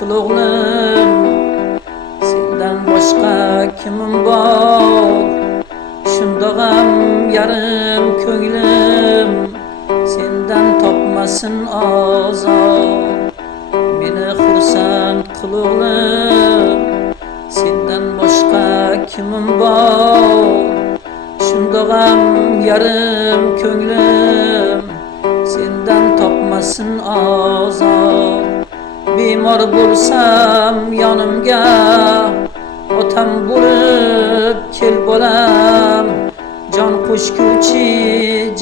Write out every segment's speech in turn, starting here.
qil o'g'lim, sendan boshqa kimim bor? Shundog'am yarim ko'nglim sendan topmasin ozor. Meni xursand qil o'g'lim, sendan boshqa kimim bor? Shundog'am yarim ko'nglim sendan topmasin ozor. Bemor bo'lsam yonimga otam bo'lib kel bolam, jon qo'shguvchi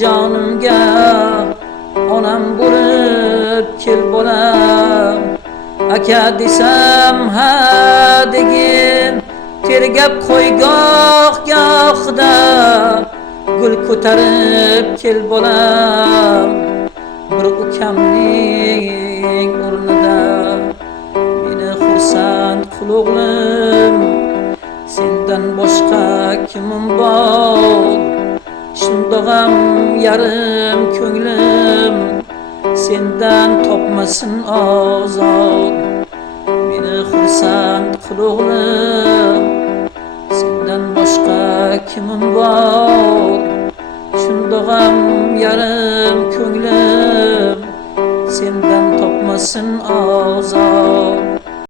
jonimga onam bo'lib kel bolam. Aka desam ha degin, tergab qo'ygoh gohda gul ko'tarib kel bolam. Bir ukamning o'rnida meni xursand qil o'g'lim, sendan boshqa kimim bor? Shundog'am yarim ko'nglim sendan topmasin ozor. Meni xursand qil o'g'lim, sendan boshqa kimim bor? Shundog'am yarim ko'nglim sendan topmasin ozor.